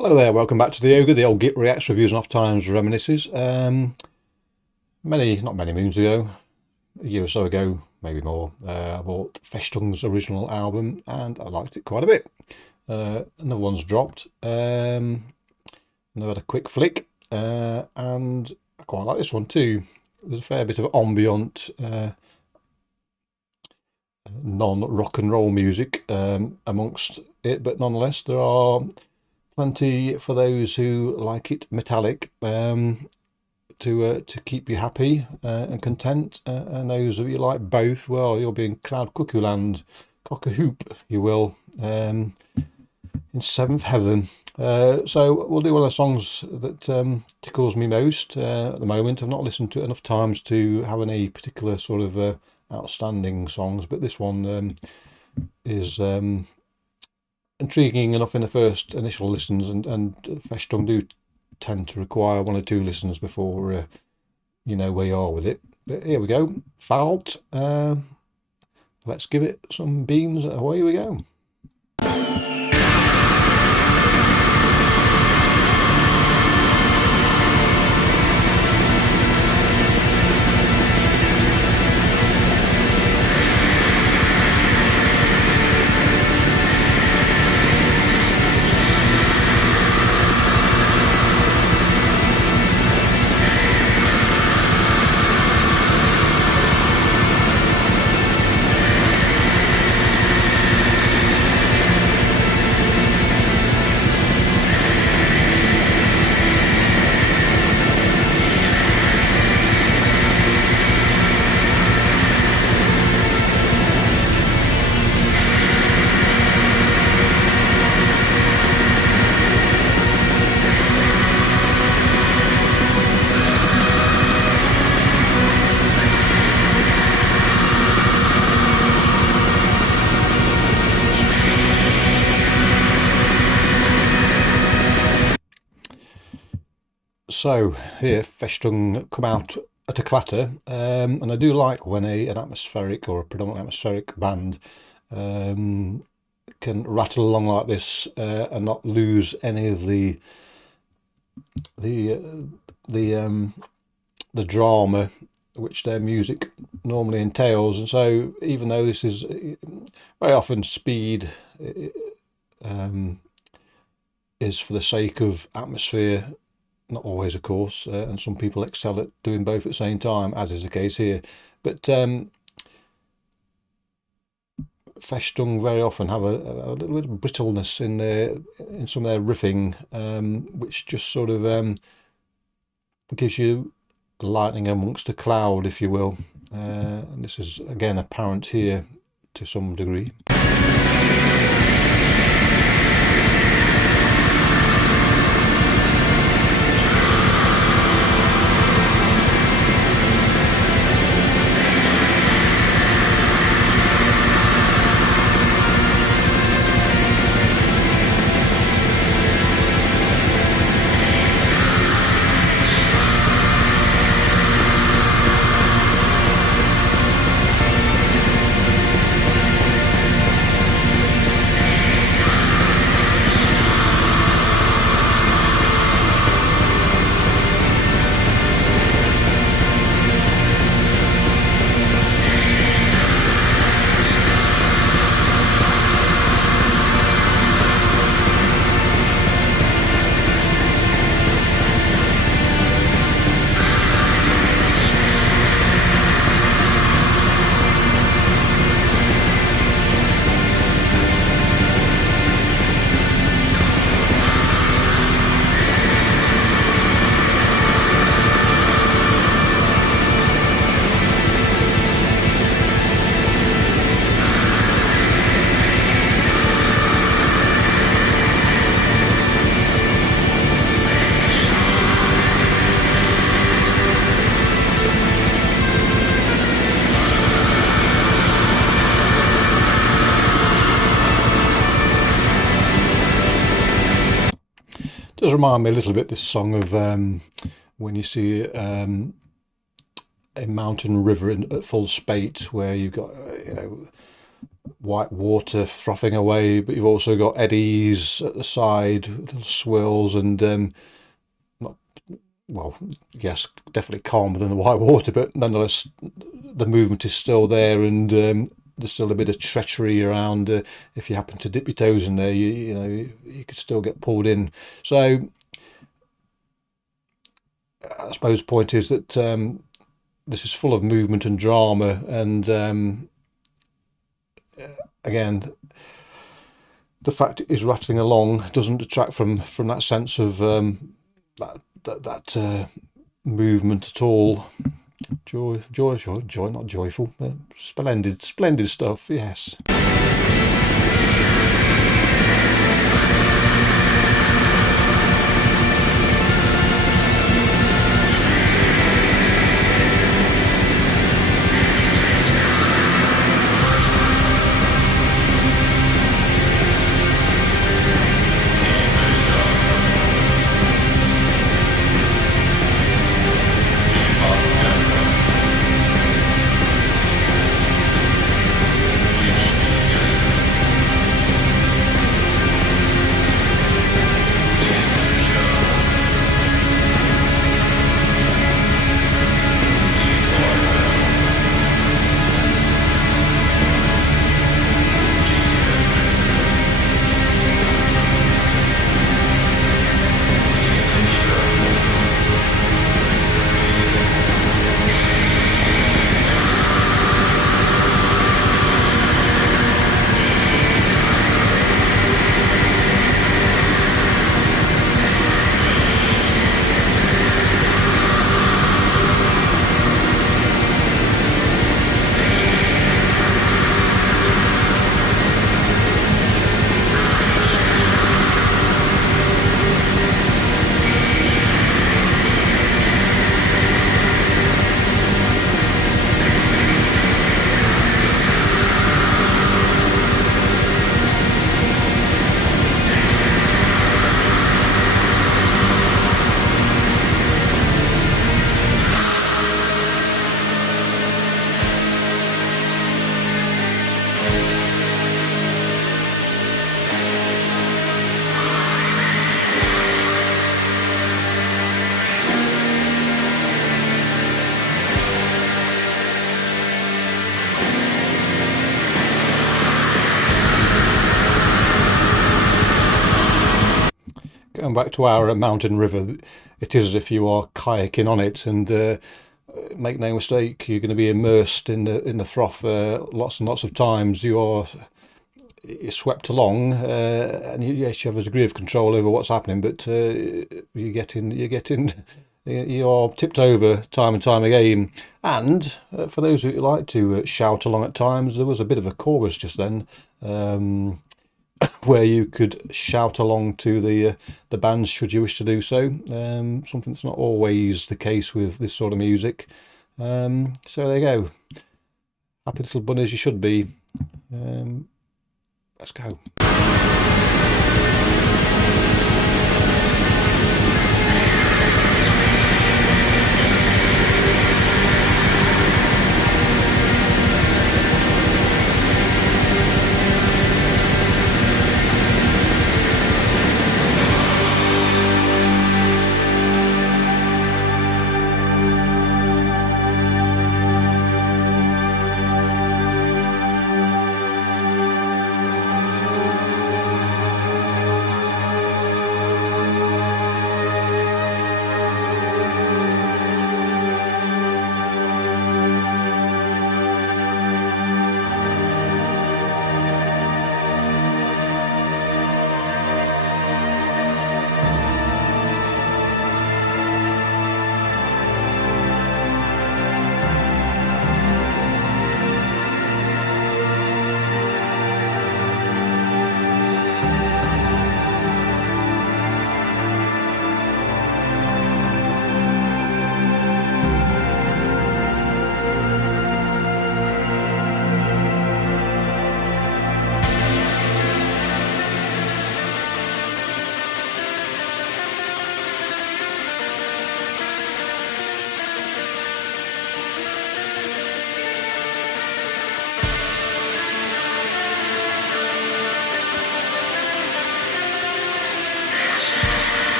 Hello there, welcome back to the Ogre, the old Git Reacts, Reviews and Off Times Reminisces. Not many moons ago, a year or so ago, maybe more, I bought Festung's original album and I liked it quite a bit. Another one's dropped, and I've had a quick flick, and I quite like this one too. There's a fair bit of ambient, non-rock and roll music amongst it, but nonetheless there are plenty for those who like it metallic, to keep you happy and content, and those of you like both, well, you'll be in cloud cuckoo land, cock a hoop, you will, in seventh heaven. So we'll do one of the songs that tickles me most at the moment. I've not listened to it enough times to have any particular sort of outstanding songs, but this one is intriguing enough in the first initial listens, and Festung do tend to require one or two listens before you know where you are with it. But here we go, Fallt. Let's give it some beans. Away we go. So here Festung come out at a clatter, and I do like when an atmospheric or a predominantly atmospheric band can rattle along like this and not lose any of the the drama which their music normally entails. And so even though this is very often speed is for the sake of atmosphere, not always of course, and some people excel at doing both at the same time, as is the case here, but Festung very often have a little bit of brittleness in some of their riffing, which just sort of gives you lightning amongst a cloud, if you will, and this is again apparent here to some degree. Does remind me a little bit, this song, of when you see a mountain river at full spate, where you've got white water frothing away, but you've also got eddies at the side, little swirls, and not, well, yes, definitely calmer than the white water, but nonetheless, the movement is still there, and there's still a bit of treachery around. If you happen to dip your toes in there, you know you could still get pulled in. So I suppose the point is that this is full of movement and drama, and again, the fact it is rattling along doesn't detract from that sense of that movement at all. Joy, not joyful. Splendid stuff. Yes. Going back to our mountain river, it is as if you are kayaking on it, and make no mistake, you're going to be immersed in the froth lots and lots of times. You're swept along, and yes, you have a degree of control over what's happening, but you're tipped over time and time again. And for those who like to shout along at times, there was a bit of a chorus just then. Where you could shout along to the bands should you wish to do so. Something that's not always the case with this sort of music. So there you go. Happy little bunnies you should be. Let's go.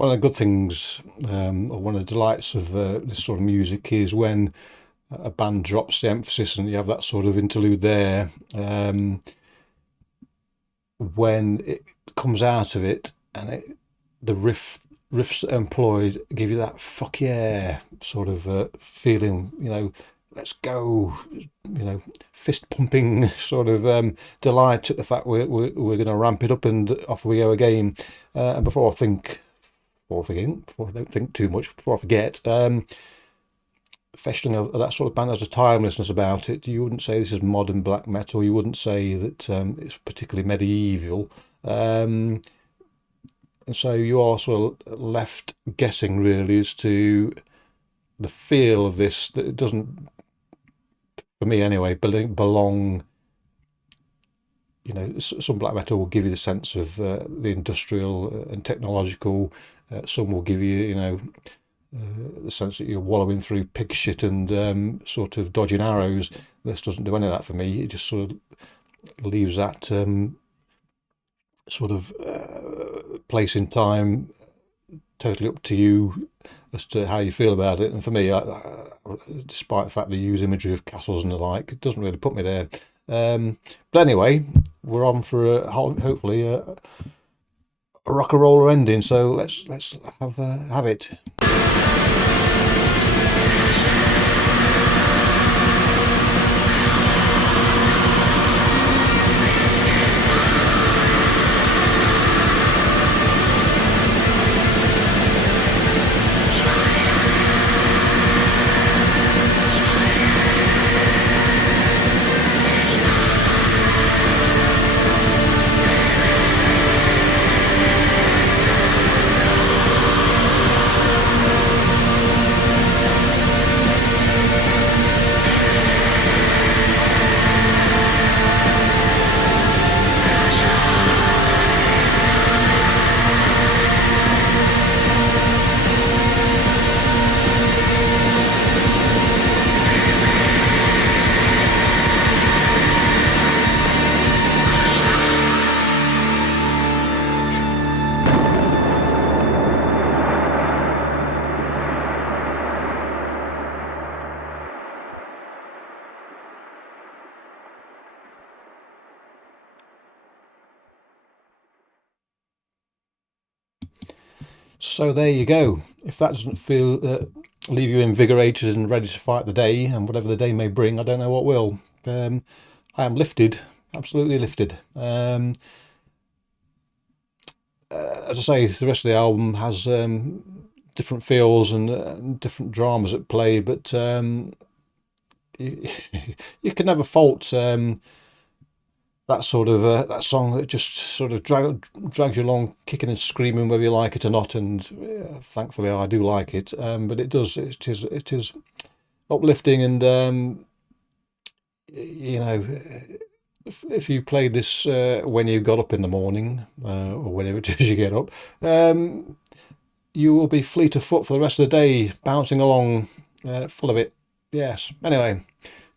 one of the good things, or one of the delights of this sort of music is when a band drops the emphasis and you have that sort of interlude there. When it comes out of it and the riffs employed give you that fuck yeah sort of feeling, let's go, fist pumping sort of delight at the fact we're going to ramp it up and off we go again. And before I don't think too much, before I forget, Festung, that sort of band, has a timelessness about it. You wouldn't say this is modern black metal. You wouldn't say that it's particularly medieval. And so you are sort of left guessing really as to the feel of this, that it doesn't, for me anyway, belong. Some black metal will give you the sense of the industrial and technological. Some will give you, the sense that you're wallowing through pig shit and sort of dodging arrows. This doesn't do any of that for me. It just sort of leaves that sort of place in time totally up to you as to how you feel about it. And for me, despite the fact they use imagery of castles and the like, it doesn't really put me there. But anyway, we're on for hopefully a rock and roller ending, so let's have it. So there you go. If that doesn't leave you invigorated and ready to fight the day, and whatever the day may bring, I don't know what will. I am lifted, absolutely lifted. As I say, the rest of the album has different feels and different dramas at play, but you can never fault that sort of that song that just sort of drags you along, kicking and screaming, whether you like it or not. And thankfully, I do like it. But it is uplifting, and if you played this when you got up in the morning or whenever it is you get up, you will be fleet of foot for the rest of the day, bouncing along, full of it. Yes. Anyway,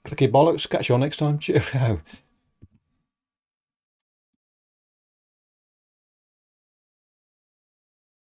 clicky bollocks. Catch you all next time. Cheerio.